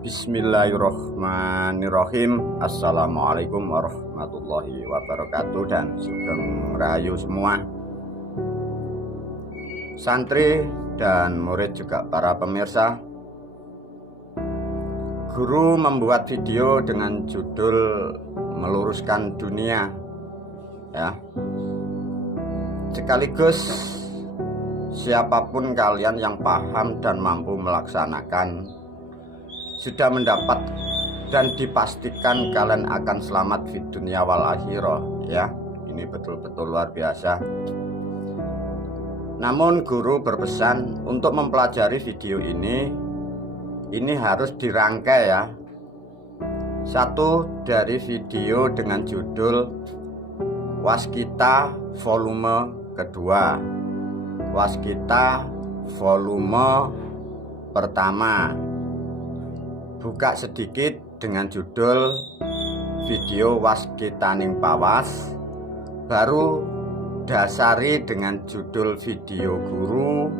Bismillahirrahmanirrahim. Assalamualaikum warahmatullahi wabarakatuh. Dan sugeng rahayu semua santri dan murid juga para pemirsa. Guru membuat video dengan judul meluruskan dunia, ya. Sekaligus siapapun kalian yang paham dan mampu melaksanakan sudah mendapat dan dipastikan kalian akan selamat di dunia wal akhirah, ya. Ini betul-betul luar biasa. Namun guru berpesan untuk mempelajari video ini harus dirangkai, ya. Satu dari video dengan judul Waskita volume kedua, Waskita volume pertama. Buka sedikit dengan judul video Waskitaning Pawas, baru dasari dengan judul video guru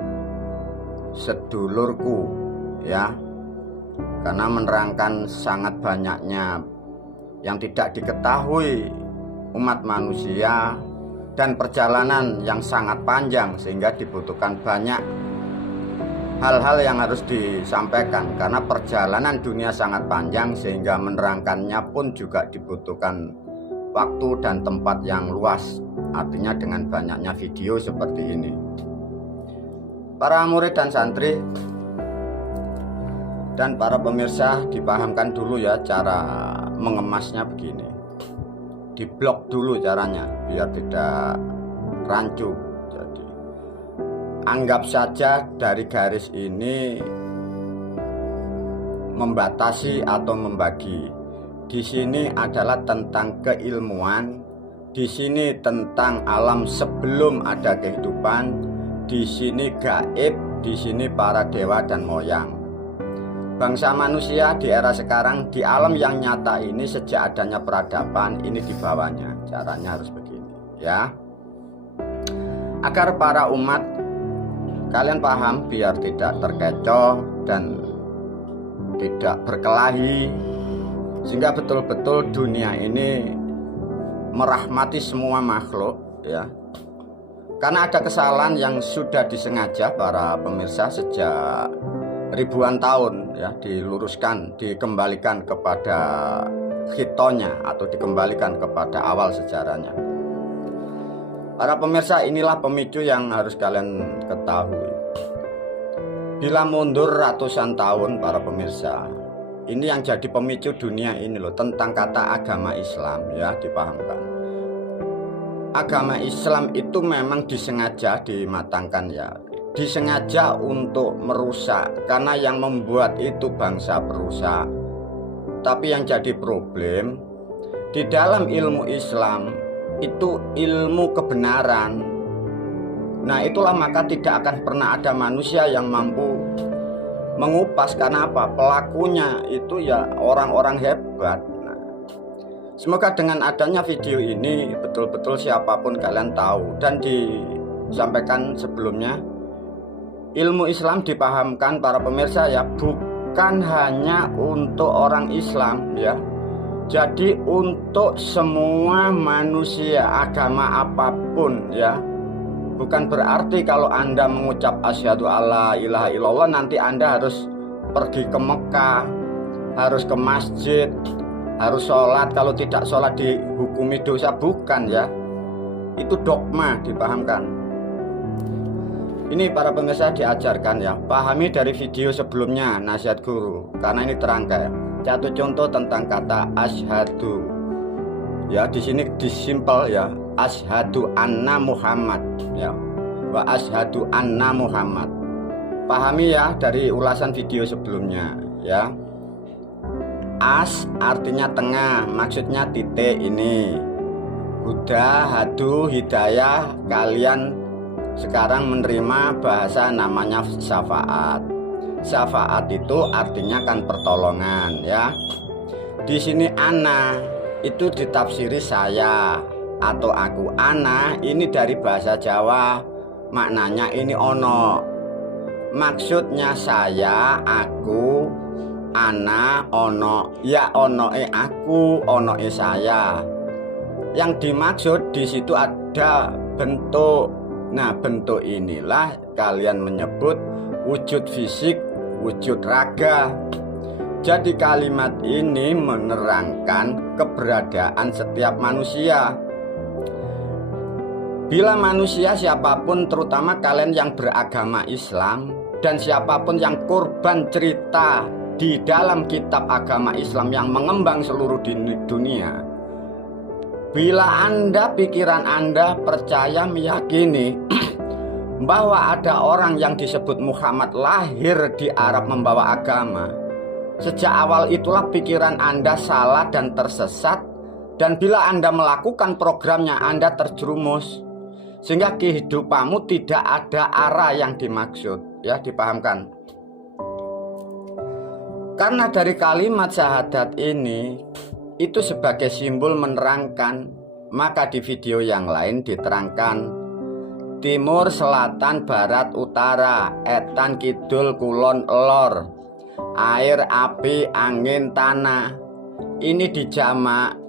Sedulurku, ya. Karena menerangkan sangat banyaknya yang tidak diketahui umat manusia dan perjalanan yang sangat panjang, sehingga dibutuhkan banyak hal-hal yang harus disampaikan. Karena perjalanan dunia sangat panjang, sehingga menerangkannya pun juga dibutuhkan waktu dan tempat yang luas. Artinya dengan banyaknya video seperti ini. Para murid dan santri dan para pemirsa, dipahamkan dulu, ya, cara mengemasnya begini. Diblok dulu caranya biar tidak rancu. Jadi anggap saja dari garis ini membatasi atau membagi. Di sini adalah tentang keilmuan, di sini tentang alam sebelum ada kehidupan, di sini gaib, di sini para dewa dan moyang. Bangsa manusia di era sekarang, di alam yang nyata ini, sejak adanya peradaban, ini di bawahnya. Caranya harus begini, ya. Agar para umat kalian paham, biar tidak terkecoh dan tidak berkelahi, sehingga betul-betul dunia ini merahmati semua makhluk, ya. Karena ada kesalahan yang sudah disengaja para pemirsa sejak ribuan tahun, ya, diluruskan, dikembalikan kepada hitonya atau dikembalikan kepada awal sejarahnya. Para pemirsa, inilah pemicu yang harus kalian ketahui. Bila mundur ratusan tahun, para pemirsa, ini yang jadi pemicu dunia ini loh, tentang kata agama Islam, ya, dipahamkan. Agama Islam itu memang disengaja dimatangkan, ya, disengaja untuk merusak, karena yang membuat itu bangsa perusak. Tapi yang jadi problem di dalam ilmu Islam itu ilmu kebenaran. Nah, itulah maka tidak akan pernah ada manusia yang mampu mengupas. Karena apa? Pelakunya itu ya orang-orang hebat. Nah, semoga dengan adanya video ini betul-betul siapapun kalian tahu, dan disampaikan sebelumnya, ilmu Islam dipahamkan para pemirsa, ya, bukan hanya untuk orang Islam, ya. Jadi untuk semua manusia, agama apapun, ya. Bukan berarti kalau Anda mengucap asyhadu alla ilaha illallah nanti Anda harus pergi ke Mekah, harus ke masjid, harus sholat. Kalau tidak sholat dihukumi dosa, bukan, ya. Itu dogma, dipahamkan. Ini para pemirsa diajarkan, ya, pahami dari video sebelumnya nasihat guru, karena ini terangkai. Satu contoh tentang kata asyhadu, ya, di sini disimpel, ya, asyhadu anna Muhammad, ya, wa asyhadu anna Muhammad. Pahami, ya, dari ulasan video sebelumnya, ya. As artinya tengah, maksudnya titik ini. Huda, hadu, hidayah, kalian sekarang menerima bahasa namanya syafaat. Syafaat itu artinya kan pertolongan, ya. Di sini ana itu ditafsiri saya atau aku. Ana ini dari bahasa Jawa, maknanya ini ono. Maksudnya saya, aku, ana, ono, ya onoe aku, onoe saya. Yang dimaksud di situ ada bentuk. Nah, bentuk inilah kalian menyebut wujud fisik, wujud raga. Jadi kalimat ini menerangkan keberadaan setiap manusia. Bila manusia siapapun, terutama kalian yang beragama Islam, dan siapapun yang korban cerita di dalam kitab agama Islam yang mengembang seluruh dunia, bila Anda, pikiran Anda percaya, meyakini bahwa ada orang yang disebut Muhammad lahir di Arab membawa agama, sejak awal itulah pikiran Anda salah dan tersesat. Dan bila Anda melakukan programnya, Anda terjerumus, sehingga kehidupanmu tidak ada arah yang dimaksud. Ya, dipahamkan. Karena dari kalimat syahadat ini itu sebagai simbol menerangkan, maka di video yang lain diterangkan timur, selatan, barat, utara, etan, kidul, kulon, lor, air, api, angin, tanah. Ini dijamak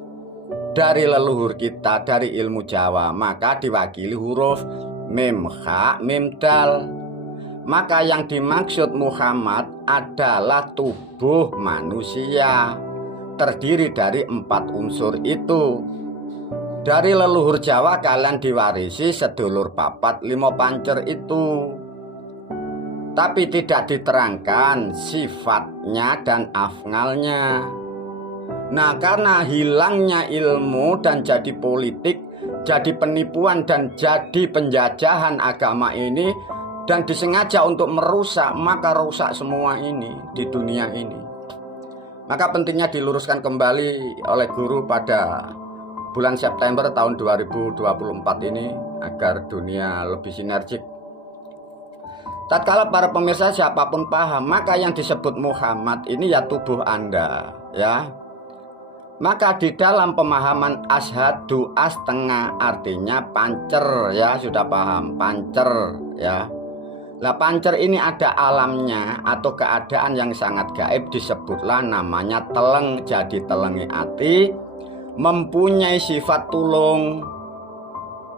dari leluhur kita, dari ilmu Jawa, maka diwakili huruf mim, kha, mim, dal. Maka yang dimaksud Muhammad adalah tubuh manusia, terdiri dari 4 unsur itu. Dari leluhur Jawa kalian diwarisi sedulur papat 5 pancer itu, tapi tidak diterangkan sifatnya dan afngalnya. Nah, karena hilangnya ilmu dan jadi politik, jadi penipuan dan jadi penjajahan agama ini, dan disengaja untuk merusak, maka rusak semua ini di dunia ini. Maka pentingnya diluruskan kembali oleh guru pada bulan September tahun 2024 ini agar dunia lebih sinergik. Tatkala para pemirsa siapapun paham, maka yang disebut Muhammad ini ya tubuh Anda, ya. Maka di dalam pemahaman ashadu, as tengah artinya pancer, ya, sudah paham, pancer, ya. Lah pancer ini ada alamnya atau keadaan yang sangat gaib, disebutlah namanya teleng. Jadi telengi ati mempunyai sifat tulung.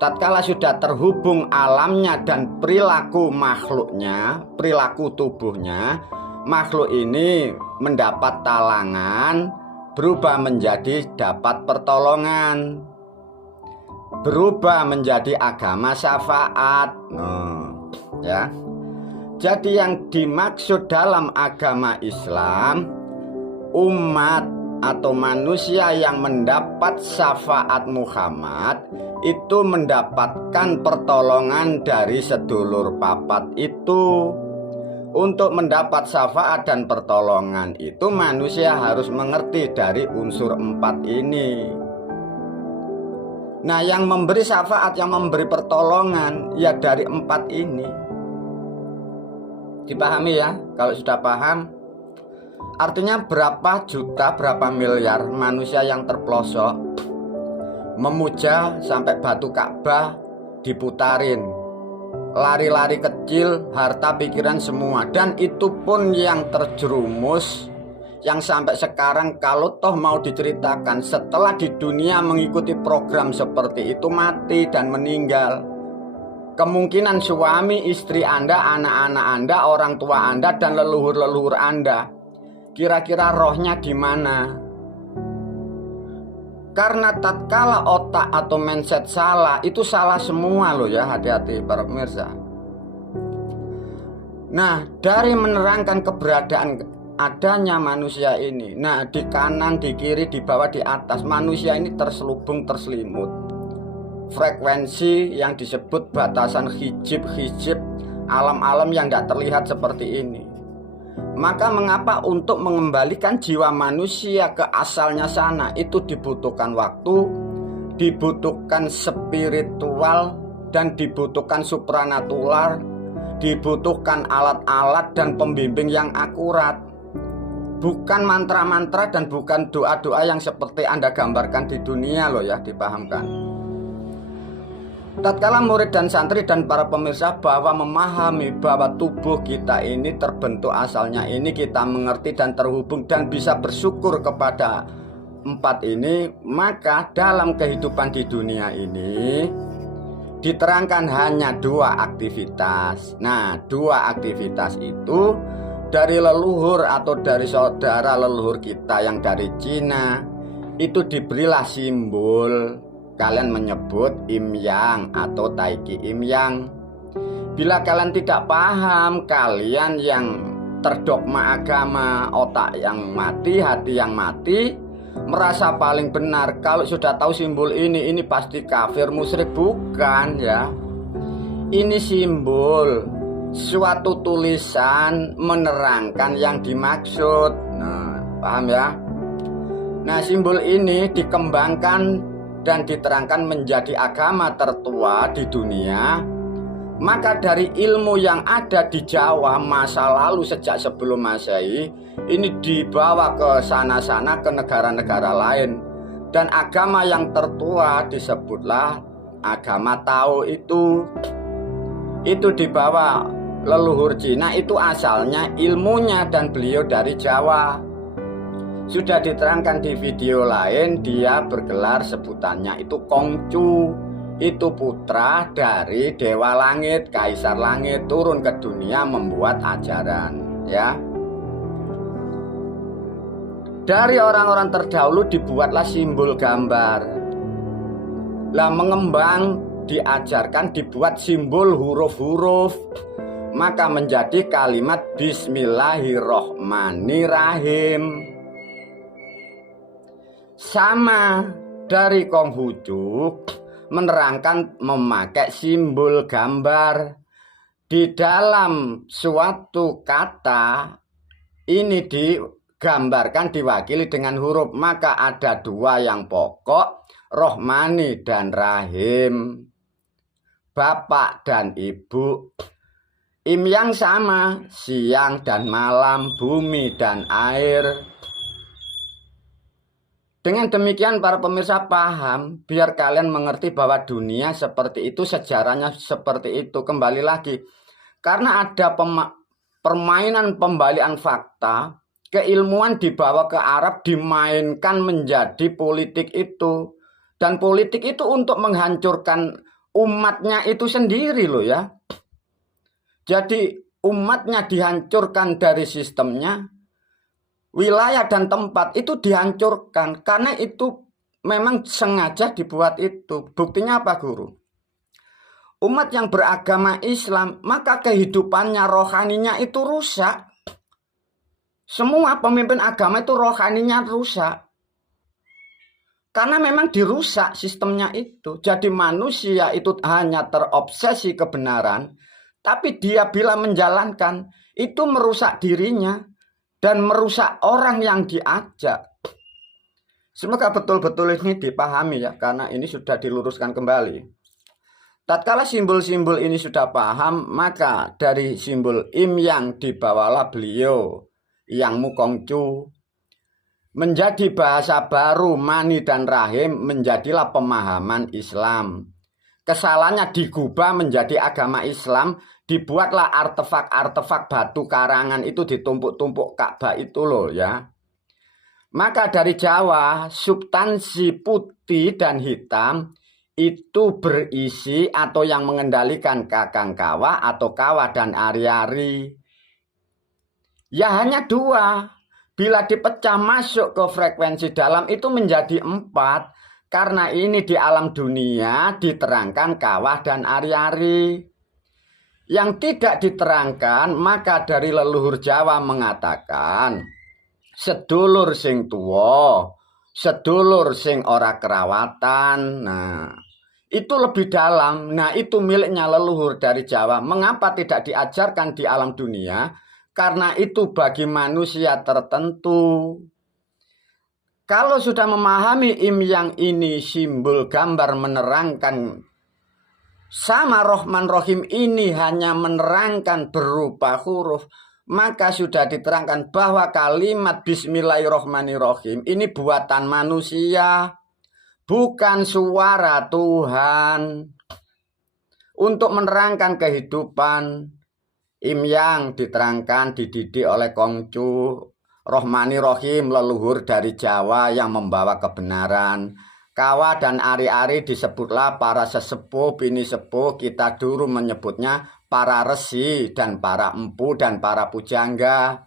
Tatkala sudah terhubung alamnya dan perilaku makhluknya, perilaku tubuhnya, makhluk ini mendapat talangan, berubah menjadi dapat pertolongan, berubah menjadi agama syafaat. Ya. Jadi yang dimaksud dalam agama Islam, umat atau manusia yang mendapat syafaat Muhammad itu mendapatkan pertolongan dari sedulur papat itu. Untuk mendapat syafaat dan pertolongan itu manusia harus mengerti dari unsur 4 ini. Nah, yang memberi syafaat, yang memberi pertolongan ya dari 4 ini. Dipahami ya? Kalau sudah paham, artinya berapa juta, berapa miliar manusia yang terpelosok memuja sampai batu Ka'bah diputarin, lari-lari kecil, harta pikiran semua. Dan itu pun yang terjerumus, yang sampai sekarang kalau toh mau diceritakan, setelah di dunia mengikuti program seperti itu mati dan meninggal. Kemungkinan suami, istri Anda, anak-anak Anda, orang tua Anda, dan leluhur-leluhur Anda, kira-kira rohnya di mana? Karena tatkala otak atau mindset salah, itu salah semua loh ya, hati-hati para pemirsa. Nah, dari menerangkan keberadaan adanya manusia ini, nah di kanan, di kiri, di bawah, di atas, manusia ini terselubung, terselimut frekuensi yang disebut batasan hijab, alam-alam yang tidak terlihat seperti ini. Maka mengapa untuk mengembalikan jiwa manusia ke asalnya sana itu dibutuhkan waktu, dibutuhkan spiritual, dan dibutuhkan supranatural, dibutuhkan alat-alat dan pembimbing yang akurat. Bukan mantra-mantra dan bukan doa-doa yang seperti Anda gambarkan di dunia loh ya, dipahamkan. Tatkala murid dan santri dan para pemirsa bahwa memahami bahwa tubuh kita ini terbentuk asalnya ini, kita mengerti dan terhubung dan bisa bersyukur kepada empat ini, maka dalam kehidupan di dunia ini diterangkan hanya dua aktivitas. Nah, dua aktivitas itu dari leluhur atau dari saudara leluhur kita yang dari Cina itu diberilah simbol. Kalian menyebut Im Yang atau Taiki Im Yang. Bila kalian tidak paham, kalian yang terdogma agama, otak yang mati, hati yang mati, merasa paling benar. Kalau sudah tahu simbol ini pasti kafir, musyrik. Bukan ya. Ini simbol, suatu tulisan menerangkan yang dimaksud. Nah, paham ya? Nah, simbol ini dikembangkan dan diterangkan menjadi agama tertua di dunia. Maka dari ilmu yang ada di Jawa masa lalu sejak sebelum Masehi ini dibawa ke sana-sana, ke negara-negara lain. Dan agama yang tertua disebutlah agama Tao itu dibawa leluhur Cina, itu asalnya ilmunya dan beliau dari Jawa. Sudah diterangkan di video lain, dia bergelar sebutannya itu Kongcu. Itu putra dari Dewa Langit, Kaisar Langit, turun ke dunia membuat ajaran ya. Dari orang-orang terdahulu dibuatlah simbol gambar. Lah mengembang diajarkan dibuat simbol huruf-huruf. Maka menjadi kalimat Bismillahirrohmanirrahim. Sama dari Konghucu menerangkan memakai simbol gambar. Di dalam suatu kata ini digambarkan diwakili dengan huruf. Maka ada dua yang pokok, Rohmani dan Rahim, bapak dan ibu. Im Yang sama, siang dan malam, bumi dan air. Dengan demikian para pemirsa paham, biar kalian mengerti bahwa dunia seperti itu, sejarahnya seperti itu. Kembali lagi, karena ada permainan pembalian fakta, keilmuan dibawa ke Arab, dimainkan menjadi politik itu. Dan politik itu untuk menghancurkan umatnya itu sendiri loh ya. Jadi umatnya dihancurkan dari sistemnya. Wilayah dan tempat itu dihancurkan karena itu memang sengaja dibuat itu. Buktinya apa guru? Umat yang beragama Islam maka kehidupannya rohaninya itu rusak. Semua pemimpin agama itu rohaninya rusak. Karena memang dirusak sistemnya itu. Jadi manusia itu hanya terobsesi kebenaran. Tapi dia bila menjalankan itu merusak dirinya. Dan merusak orang yang diajak. Semoga betul-betul ini dipahami ya, karena ini sudah diluruskan kembali. Tatkala simbol-simbol ini sudah paham, maka dari simbol Im Yang dibawalah beliau Yang Mukongcu. Menjadi bahasa baru Mani dan Rahim, menjadilah pemahaman Islam. Kesalahannya digubah menjadi agama Islam, dibuatlah artefak-artefak batu karangan itu ditumpuk-tumpuk Ka'bah itu loh ya. Maka dari Jawa, substansi putih dan hitam itu berisi atau yang mengendalikan Kakang Kawah atau Kawah dan Ari-ari. Ya hanya dua. Bila dipecah masuk ke frekuensi dalam itu menjadi 4. Karena ini di alam dunia diterangkan Kawah dan Ari-ari. Yang tidak diterangkan maka dari leluhur Jawa mengatakan sedulur sing tuwa, sedulur sing ora kerawatan. Nah, itu lebih dalam. Nah, itu miliknya leluhur dari Jawa. Mengapa tidak diajarkan di alam dunia? Karena itu bagi manusia tertentu. Kalau sudah memahami Im Yang ini simbol gambar menerangkan sama Rohman Rohim ini hanya menerangkan berupa huruf, maka sudah diterangkan bahwa kalimat Bismillahirrohmanirrohim ini buatan manusia, bukan suara Tuhan. untuk menerangkan kehidupan. Imyang diterangkan dididik oleh Kongcu, Rohmani Rohim leluhur dari Jawa yang membawa kebenaran. Kawa dan Ari-Ari disebutlah para sesepuh, bini sepuh, kita dulu menyebutnya para resi dan para empu dan para pujangga.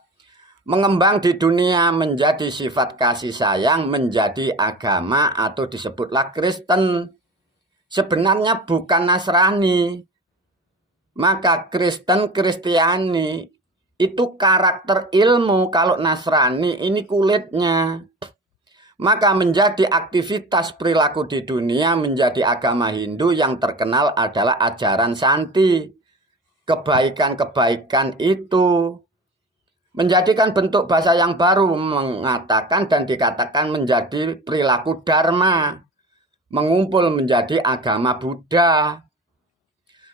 Mengembang di dunia menjadi sifat kasih sayang, menjadi agama atau disebutlah Kristen. Sebenarnya bukan Nasrani. Maka Kristen, Kristiani itu karakter ilmu, kalau Nasrani ini kulitnya. Maka menjadi aktivitas perilaku di dunia menjadi agama Hindu yang terkenal adalah ajaran Santi. Kebaikan-kebaikan itu menjadikan bentuk bahasa yang baru, mengatakan dan dikatakan menjadi perilaku Dharma, mengumpul menjadi agama Buddha.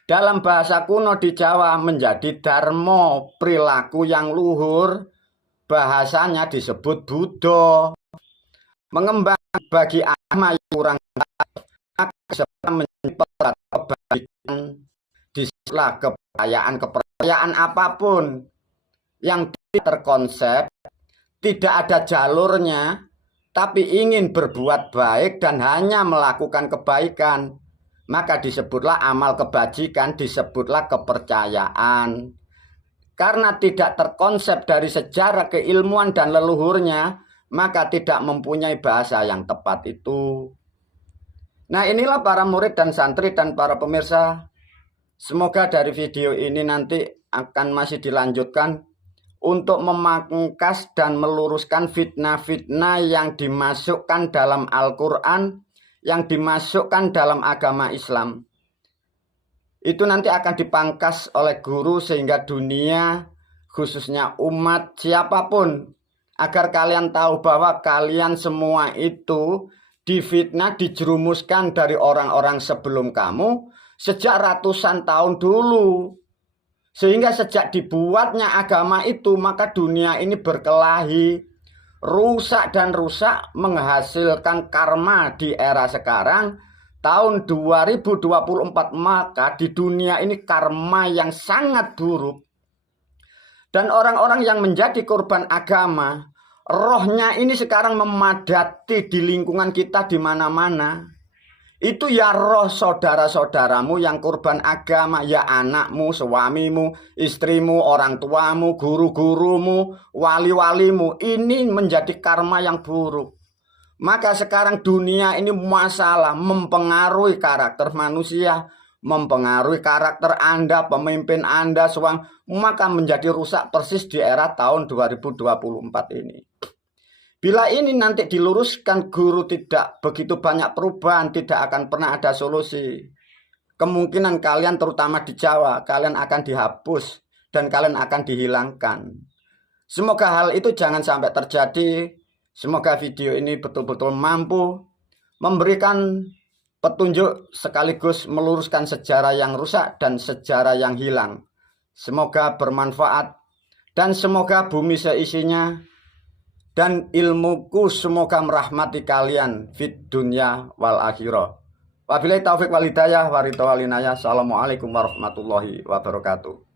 Dalam bahasa kuno di Jawa menjadi Dharma, perilaku yang luhur, bahasanya disebut Buddha. Mengembang bagi agama yang kurang menjadi kebaikan, disitulah kepercayaan apapun yang terkonsep, tidak ada jalurnya, tapi ingin berbuat baik dan hanya melakukan kebaikan, maka disebutlah amal kebajikan, disebutlah kepercayaan. Karena tidak terkonsep dari sejarah keilmuan dan leluhurnya, maka tidak mempunyai bahasa yang tepat itu. Nah, inilah para murid dan santri dan para pemirsa. Semoga dari video ini nanti akan masih dilanjutkan untuk memangkas dan meluruskan fitnah-fitnah yang dimasukkan dalam Al-Quran, yang dimasukkan dalam agama Islam. Itu nanti akan dipangkas oleh guru sehingga dunia, khususnya umat siapapun, agar kalian tahu bahwa kalian semua itu difitnah, dijerumuskan dari orang-orang sebelum kamu sejak ratusan tahun dulu. Sehingga sejak dibuatnya agama itu, maka dunia ini berkelahi, rusak dan rusak, menghasilkan karma di era sekarang, tahun 2024, maka di dunia ini karma yang sangat buruk. Dan orang-orang yang menjadi korban agama, rohnya ini sekarang memadati di lingkungan kita di mana-mana. Itu ya roh saudara-saudaramu yang korban agama, ya anakmu, suamimu, istrimu, orang tuamu, guru-gurumu, wali-walimu. Ini menjadi karma yang buruk. Maka sekarang dunia ini masalah mempengaruhi karakter manusia, mempengaruhi karakter Anda, pemimpin Anda, maka menjadi rusak persis di era tahun 2024 ini. Bila ini nanti diluruskan, guru tidak begitu banyak perubahan, tidak akan pernah ada solusi. Kemungkinan kalian terutama di Jawa, kalian akan dihapus dan kalian akan dihilangkan. Semoga hal itu jangan sampai terjadi. Semoga video ini betul-betul mampu memberikan petunjuk sekaligus meluruskan sejarah yang rusak dan sejarah yang hilang. Semoga bermanfaat dan semoga bumi seisinya dan ilmuku semoga merahmati kalian fit dunya wal akhirah. Wabillahi taufik wal hidayah wa ridha wal inayah. Assalamualaikum warahmatullahi wabarakatuh.